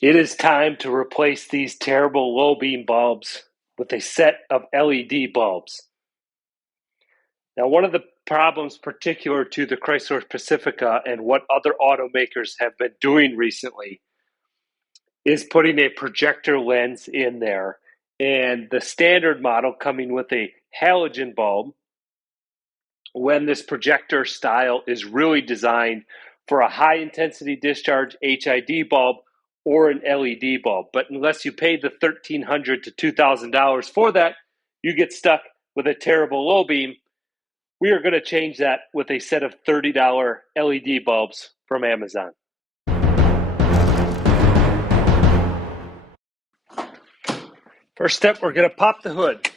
It is time to replace these terrible low beam bulbs with a set of LED bulbs. Now, one of the problems particular to the Chrysler Pacifica and what other automakers have been doing recently is putting a projector lens in there. And the standard model coming with a halogen bulb, when this projector style is really designed for a high intensity discharge HID bulb or an LED bulb. But unless you pay the $1,300 to $2,000 for that, you get stuck with a terrible low beam. We are going to change that with a set of $30 LED bulbs from Amazon. First step, we're going to pop the hood.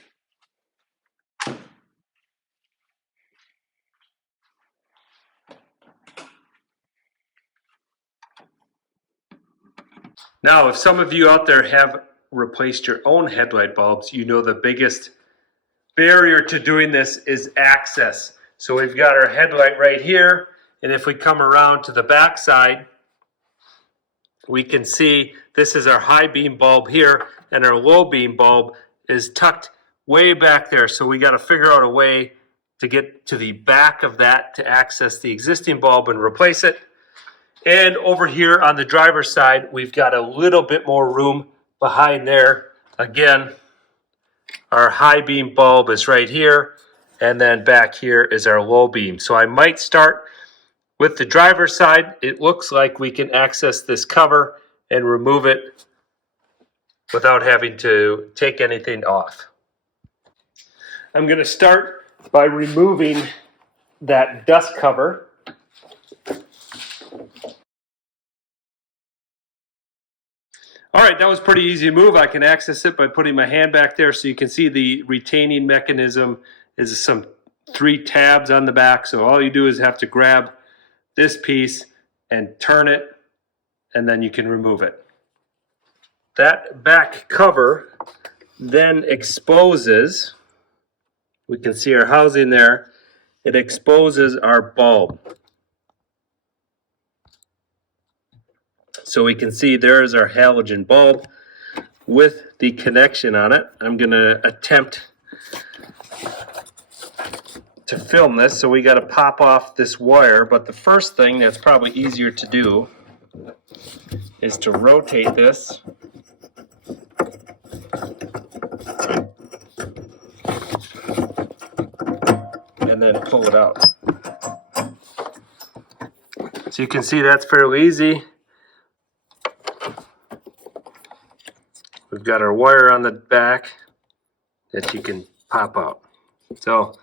Now, if some of you out there have replaced your own headlight bulbs, you know the biggest barrier to doing this is access. So we've got our headlight right here, and if we come around to the back side, we can see this is our high beam bulb here, and our low beam bulb is tucked way back there. So we got to figure out a way to get to the back of that to access the existing bulb and replace it. And over here on the driver's side, we've got a little bit more room behind there. Again, our high beam bulb is right here, and then back here is our low beam. So I might start with the driver's side. It looks like we can access this cover and remove it without having to take anything off. I'm going to start by removing that dust cover. All right, that was pretty easy to move. I can access it by putting my hand back there, so you can see the retaining mechanism is some 3 tabs on the back. So all you do is have to grab this piece and turn it, and then you can remove it. That back cover then exposes, we can see our housing there, it exposes our bulb. So we can see there is our halogen bulb with the connection on it. I'm going to attempt to film this, so we got to pop off this wire. But the first thing that's probably easier to do is to rotate this. And then pull it out. So you can see that's fairly easy. We've got our wire on the back that you can pop out. So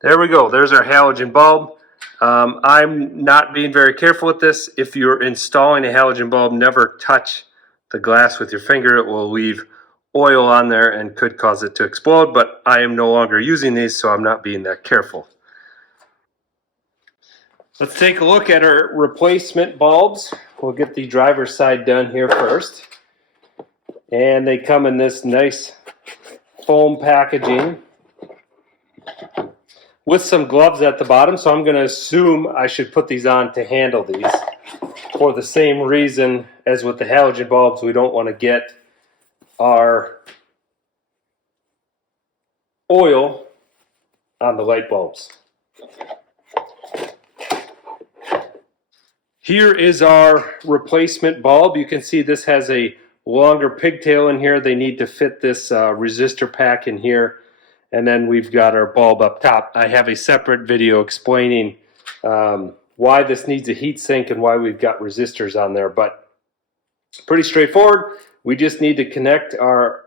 there we go. There's our halogen bulb. I'm not being very careful with this. If you're installing a halogen bulb, never touch the glass with your finger. It will leave oil on there and could cause it to explode, but I am no longer using these, so I'm not being that careful. Let's take a look at our replacement bulbs. We'll get the driver's side done here first. And they come in this nice foam packaging with some gloves at the bottom. So I'm going to assume I should put these on to handle these. For the same reason as with the halogen bulbs, we don't want to get our oil on the light bulbs. Here is our replacement bulb. You can see this has a longer pigtail in here. They need to fit this resistor pack in here. And then we've got our bulb up top. I have a separate video explaining why this needs a heat sink and why we've got resistors on there. But pretty straightforward. We just need to connect our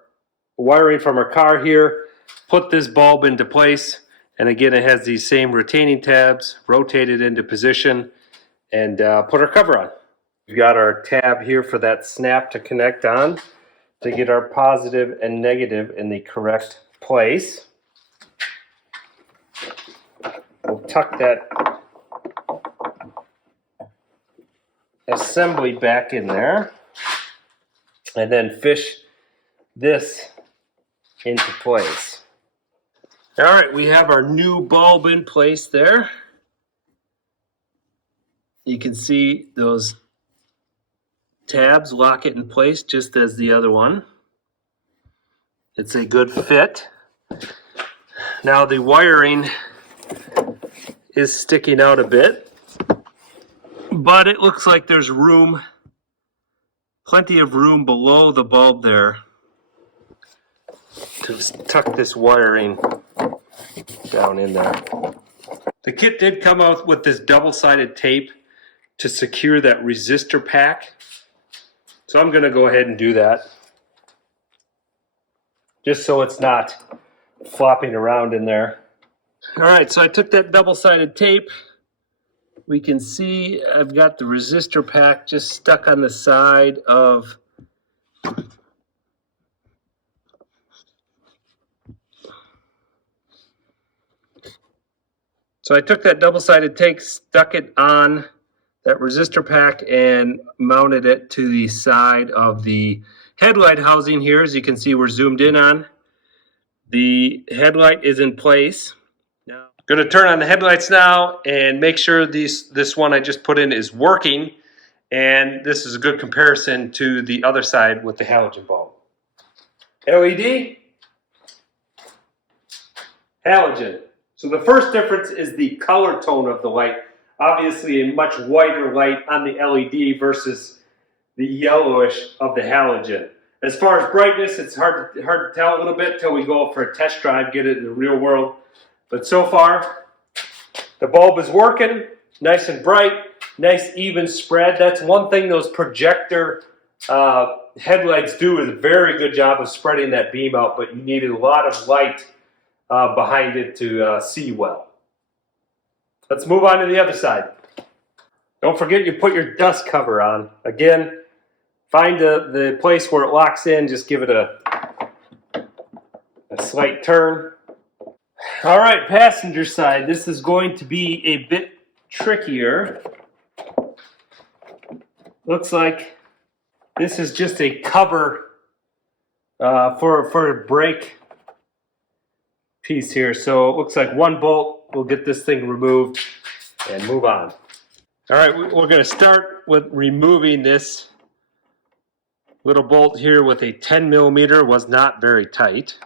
wiring from our car here, put this bulb into place. And again, it has these same retaining tabs, rotate it into position, and put our cover on. We've got our tab here for that snap to connect on to get our positive and negative in the correct place. We'll tuck that assembly back in there and then fish this into place. All right, we have our new bulb in place there. You can see those tabs lock it in place just as the other one. It's a good fit. Now the wiring is sticking out a bit, but it looks like there's room, plenty of room below the bulb there to tuck this wiring down in there. The kit did come out with this double-sided tape to secure that resistor pack. So I'm going to go ahead and do that, just so it's not flopping around in there. All right, so I took that double-sided tape. We can see I've got the resistor pack just stuck on the side of So I took that double-sided tape, stuck it on that resistor pack, and mounted it to the side of the headlight housing here. As you can see, we're zoomed in on. The headlight is in place. Now, I'm going to turn on the headlights now and make sure this one I just put in is working. And this is a good comparison to the other side with the halogen bulb. LED, halogen. So the first difference is the color tone of the light. Obviously a much whiter light on the LED versus the yellowish of the halogen. As far as brightness, it's hard to tell a little bit until we go for a test drive, get it in the real world. But so far, the bulb is working, nice and bright, nice even spread. That's one thing those projector headlights do, is a very good job of spreading that beam out, but you need a lot of light behind it to see well. Let's move on to the other side. Don't forget you put your dust cover on. Again, find the place where it locks in, just give it a slight turn. All right, passenger side. This is going to be a bit trickier. Looks like this is just a cover for a brake piece here. So it looks like one bolt. We'll get this thing removed and move on. All right, we're going to start with removing this little bolt here with a 10 millimeter. Was not very tight.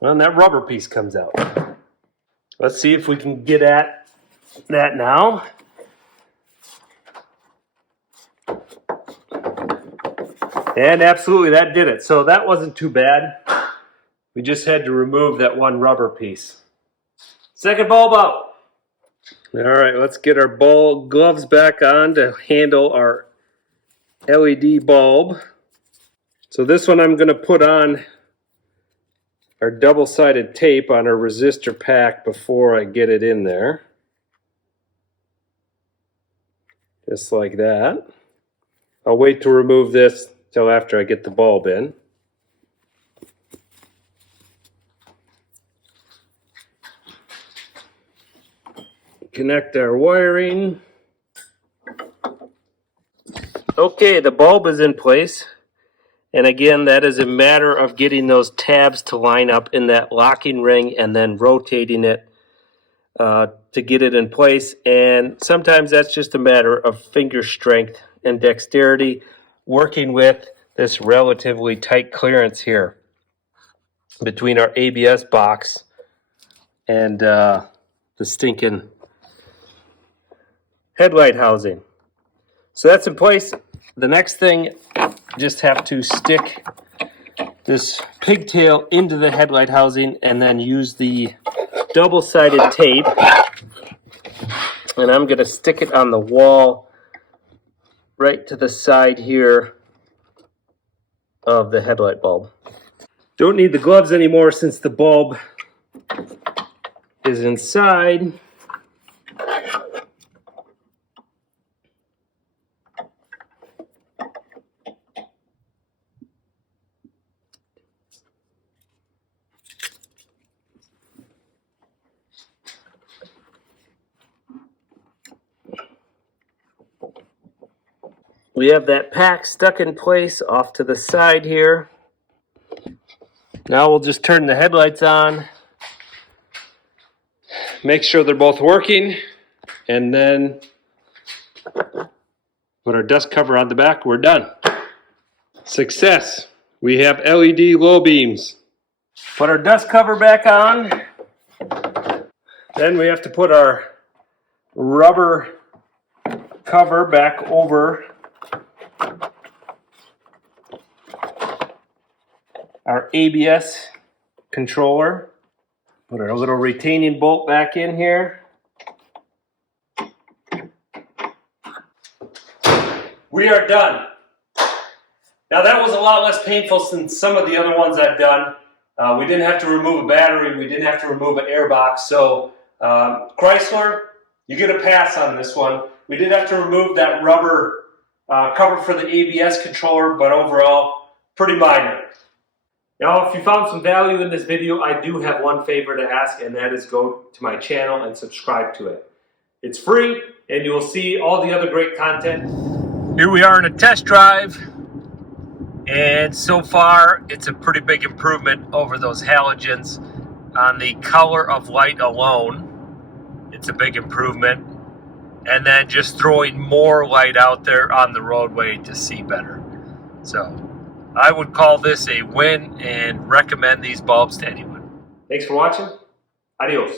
Well, and that rubber piece comes out. Let's see if we can get at that now. And absolutely, that did it. So that wasn't too bad. We just had to remove that one rubber piece. Second bulb out. All right, let's get our gloves back on to handle our LED bulb. So this one I'm going to put on our double-sided tape on our resistor pack before I get it in there. Just like that. I'll wait to remove this till after I get the bulb in. Connect our wiring. Okay, the bulb is in place. And again, that is a matter of getting those tabs to line up in that locking ring and then rotating it to get it in place. And sometimes that's just a matter of finger strength and dexterity, working with this relatively tight clearance here between our ABS box and the stinking headlight housing. So that's in place. The next thing, just have to stick this pigtail into the headlight housing and then use the double-sided tape. And I'm going to stick it on the wall right to the side here of the headlight bulb. Don't need the gloves anymore since the bulb is inside. We have that pack stuck in place off to the side here. Now we'll just turn the headlights on. make sure they're both working, and then put our dust cover on the back. We're done. Success. We have LED low beams. Put our dust cover back on. Then we have to put our rubber cover back over our ABS controller. Put our little retaining bolt back in here. We are done. Now that was a lot less painful than some of the other ones I've done. We didn't have to remove a battery. We didn't have to remove an airbox. So Chrysler, you get a pass on this one. We did have to remove that rubber cover for the ABS controller, but overall, pretty minor. Now, if you found some value in this video, I do have one favor to ask, and that is go to my channel and subscribe to it. It's free, and you will see all the other great content. Here we are in a test drive, and so far, it's a pretty big improvement over those halogens. On the color of light alone, it's a big improvement. And then just throwing more light out there on the roadway to see better. So I would call this a win and recommend these bulbs to anyone. Thanks for watching. Adios.